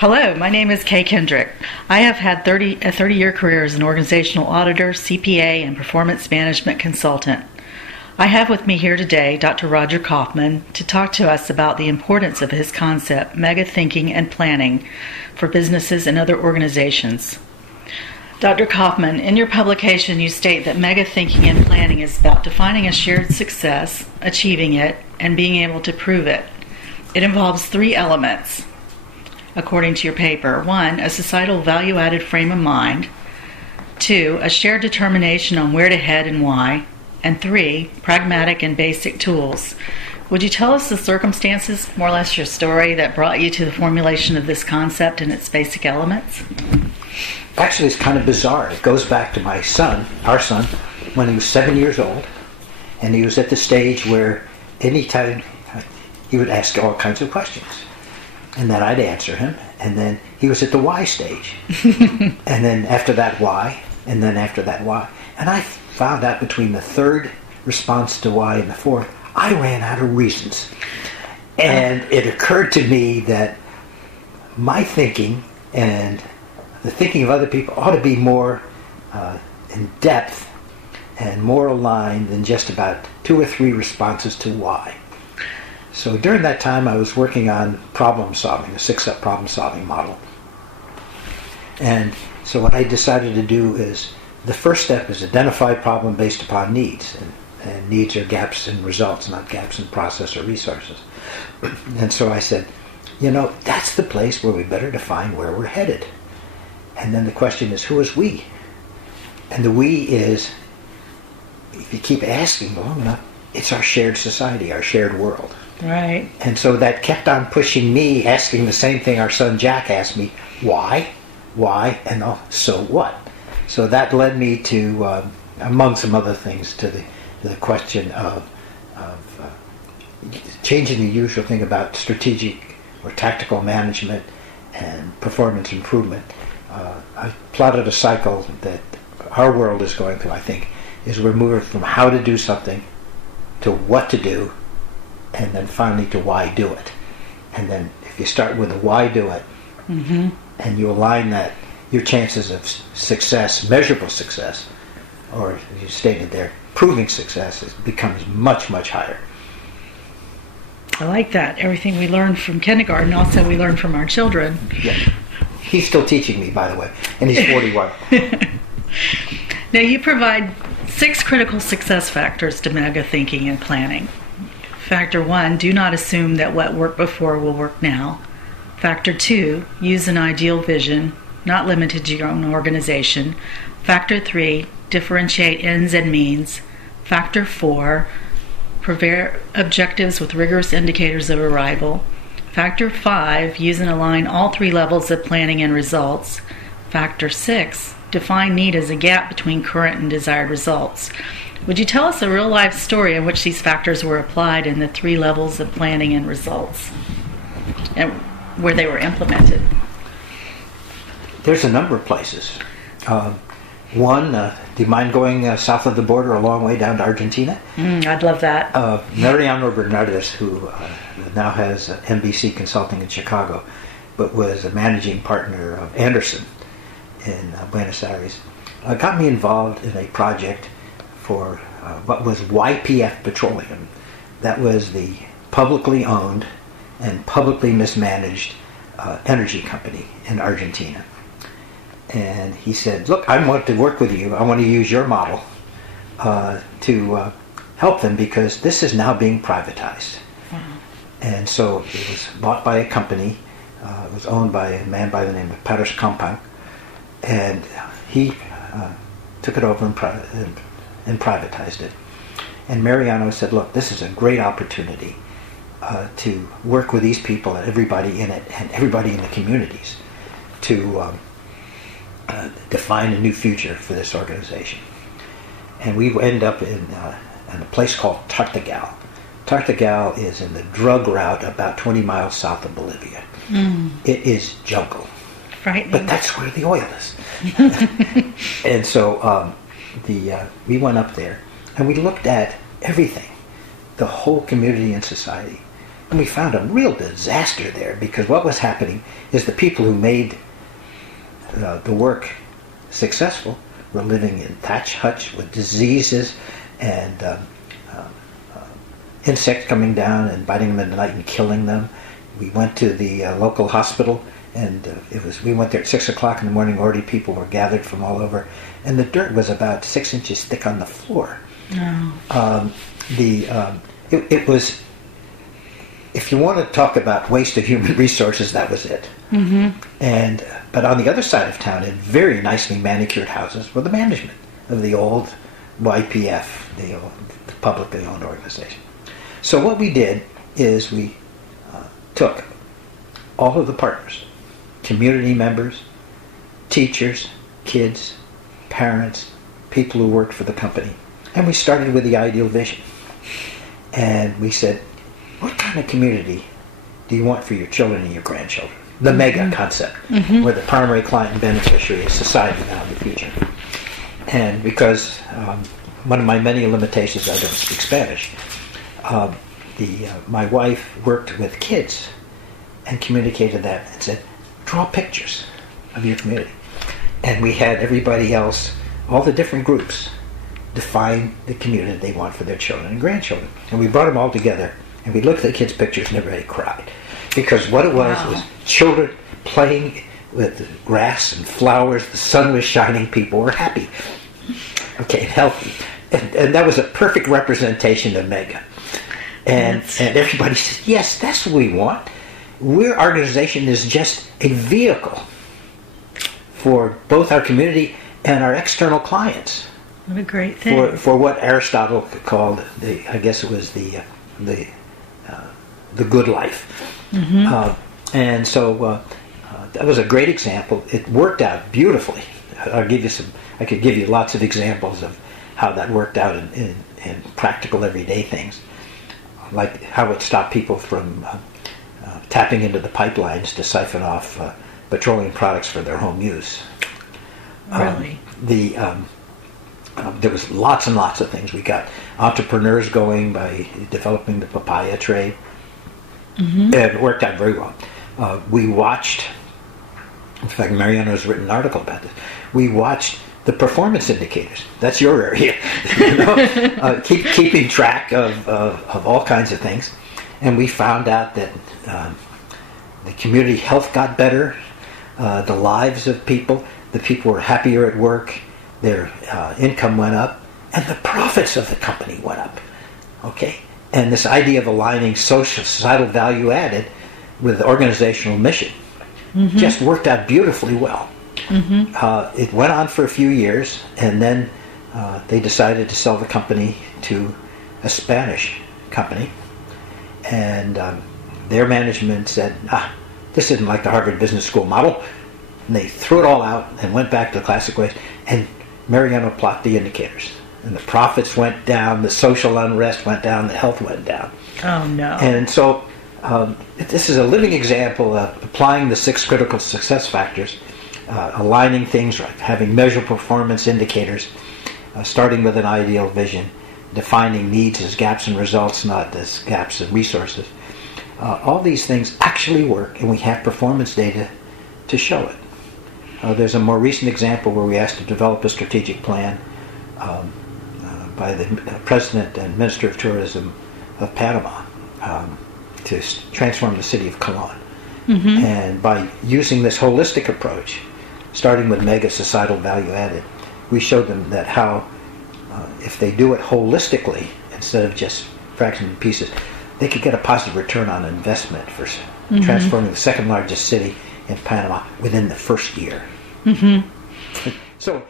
Hello, my name is Kaye Kendrick. I have had a 30-year career as an organizational auditor, CPA, and performance management consultant. I have with me here today Dr. Robert Kaufman to talk to us about the importance of his concept, mega thinking and planning, for businesses and other organizations. Dr. Kaufman, in your publication you state that mega thinking and planning is about defining a shared success, achieving it, and being able to prove it. It involves three elements, according to your paper. 1, a societal value-added frame of mind. 2, a shared determination on where to head and why. And 3, pragmatic and basic tools. Would you tell us the circumstances, more or less your story, that brought you to the formulation of this concept and its basic elements? Actually, it's kind of bizarre. It goes back to my son, our son, when he was 7 years old, and he was at the stage where anytime he would ask all kinds of questions. And then I'd answer him, and then he was at the why stage. And then after that, why, and then after that, why. And I found out between the third response to why and the fourth, I ran out of reasons. And it occurred to me that my thinking and the thinking of other people ought to be more in depth and more aligned than just about 2 or 3 responses to why. So during that time, I was working on problem solving, a 6-step problem solving model. And so what I decided to do is, the first step is identify problem based upon needs. And needs are gaps in results, not gaps in process or resources. And so I said, that's the place where we better define where we're headed. And then the question is, who is we? And the we is, if you keep asking long enough, it's our shared society, our shared world. Right. And so that kept on pushing me, asking the same thing our son Jack asked me, why, and so what? So that led me to, among some other things, to the question of changing the usual thing about strategic or tactical management and performance improvement. I plotted a cycle that our world is going through, I think, is we're moving from how to do something to what to do, and then finally to why do it. And then if you start with the why do it, and you align that, your chances of success, measurable success, or as you stated there, proving success, becomes much, much higher. I like that. Everything we learn from kindergarten, also we learn from our children. Yeah. He's still teaching me, by the way, and he's 41. Now, you provide 6 critical success factors to mega thinking and planning. Factor 1, do not assume that what worked before will work now. Factor 2, use an ideal vision, not limited to your own organization. Factor 3, differentiate ends and means. Factor 4, prepare objectives with rigorous indicators of arrival. Factor 5, use and align all 3 levels of planning and results. Factor 6, define need as a gap between current and desired results. Would you tell us a real-life story in which these factors were applied in the 3 levels of planning and results, and where they were implemented? There's a number of places. One, do you mind going south of the border a long way down to Argentina? I'd love that. Mariano Bernardes, who now has NBC Consulting in Chicago, but was a managing partner of Anderson in Buenos Aires, got me involved in a project for what was YPF Petroleum. That was the publicly owned and publicly mismanaged energy company in Argentina. And he said, look, I want to work with you. I want to use your model to help them, because this is now being privatized. And so it was bought by a company. It was owned by a man by the name of Paris Campang. And he took it over and privatized it. And Mariano said, look, this is a great opportunity to work with these people and everybody in it and everybody in the communities to define a new future for this organization. And we end up in a place called Tartagal. Tartagal is in the drug route about 20 miles south of Bolivia. It is jungle. Frightening. But that's where the oil is. And so we went up there and we looked at everything, the whole community and society. And we found a real disaster there, because what was happening is the people who made the work successful were living in thatch huts with diseases and insects coming down and biting them in the night and killing them. We went to the local hospital, and we went there at 6 o'clock in the morning. Already people were gathered from all over, and the dirt was about 6 inches thick on the floor. Oh. It was, if you want to talk about waste of human resources, that was it. Mm-hmm. But on the other side of town, in very nicely manicured houses, were the management of the old YPF, the publicly owned organization. So what we did is we took all of the partners, community members, teachers, kids, parents, people who worked for the company, and we started with the ideal vision. And we said, what kind of community do you want for your children and your grandchildren? The mega concept, where the primary client and beneficiary is society now in the future. And because one of my many limitations, I don't speak Spanish, my wife worked with kids and communicated that and said, draw pictures of your community. And we had everybody else, all the different groups, define the community they want for their children and grandchildren. And we brought them all together, and we looked at the kids' pictures and everybody cried. Because what it was children playing with grass and flowers, the sun was shining, people were happy, okay, healthy. And that was a perfect representation of mega. And everybody said, yes, that's what we want. Our organization is just a vehicle for both our community and our external clients. What a great thing. For what Aristotle called, I guess it was the good life. And so that was a great example. It worked out beautifully. I could give you lots of examples of how that worked out in practical everyday things, like how it stopped people from tapping into the pipelines to siphon off petroleum products for their home use. Really? There was lots and lots of things. We got entrepreneurs going by developing the papaya trade. And it worked out very well. We watched, in fact, Mariano's written an article about this. We watched the performance indicators. That's your area. Keeping track of all kinds of things. And we found out that the community health got better, the lives of people, the people were happier at work, their income went up, and the profits of the company went up. Okay? And this idea of aligning societal value added with the organizational mission just worked out beautifully well. It went on for a few years, and then they decided to sell the company to a Spanish company. And their management said, this isn't like the Harvard Business School model. And they threw it all out and went back to the classic ways. And Mariano plotted the indicators. And the profits went down, the social unrest went down, the health went down. Oh, no. And so this is a living example of applying the 6 critical success factors, aligning things right, having measurable performance indicators, starting with an ideal vision, defining needs as gaps in results, not as gaps in resources. All these things actually work, and we have performance data to show it. There's a more recent example where we asked to develop a strategic plan by the President and Minister of Tourism of Panama to transform the city of Colón. And by using this holistic approach, starting with mega societal value added, we showed them that how if they do it holistically instead of just fractions and pieces, they could get a positive return on investment for transforming the second largest city in Panama within the first year. So